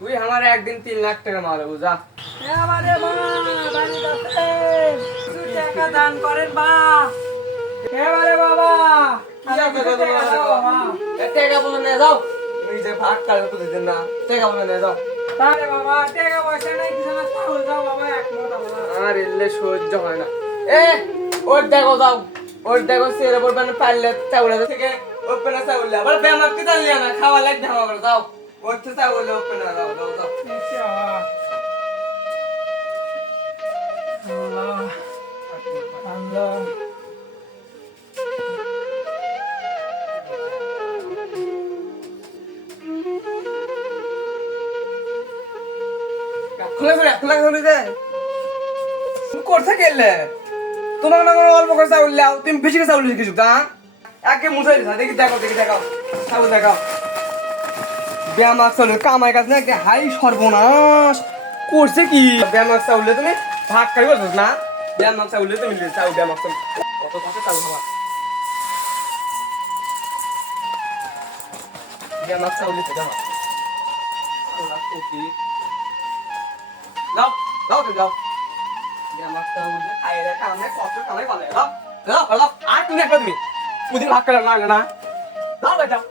তুই আমার একদিন 3 লাখ টাকা মারো বুঝা। এবারে মা বাড়ি যাচ্ছে কিছু টাকা দান করেন বা এবারে বাবা টাকা বলে নিয়ে যাও, তুমি যে ভাগ কালে প্রতিদিন না টাকা বলে নিয়ে যাও। তারে বাবা টাকা পয়সা নাই কিছু না চাউল দাও বাবা এক মোটা বাবা আমার এলে সহ্য হয় না। এ ওর দেখো যাও, ওর দেখো সেরে পড়বে না পারলে চাউলে থেকে ওপেনা চাউলে আবার বেমার কি জানলি না খাওয়া লাগবে আমার যাও, ওর তো চাউলে ওপেনা যাও যাও যাও। আল্লাহ আল্লাহ খুলে খুলে খুলে খুলে দে করতে গেলে তোমার না অল্প করে চাউল লাও, তুমি বেশি করে চাউল কিছু তা একে মুছাই দিছা। দেখি দেখো দেখি দেখো চাউল দেখাও। ব্যায়ামাক চাউল কামাই কাজ না একটা হাই সর্বনাশ করছে কি। ব্যায়ামাক চাউলে তুমি ভাগ খাই বলছো না, ব্যায়ামাক চাউলে তুমি চাউল ব্যায়ামাক চাউল কত টাকা চাউল খাওয়া ব্যায়ামাক চাউলে তো দাও আল্লাহ কোটি লাও লাও তো যাও। ব্যায়ামাক চাউল খাই রে কামে কত কামাই বলে লাও লাও লাও আর তুমি একটা তুমি পুদিন ভাগ করে না না দাও দাও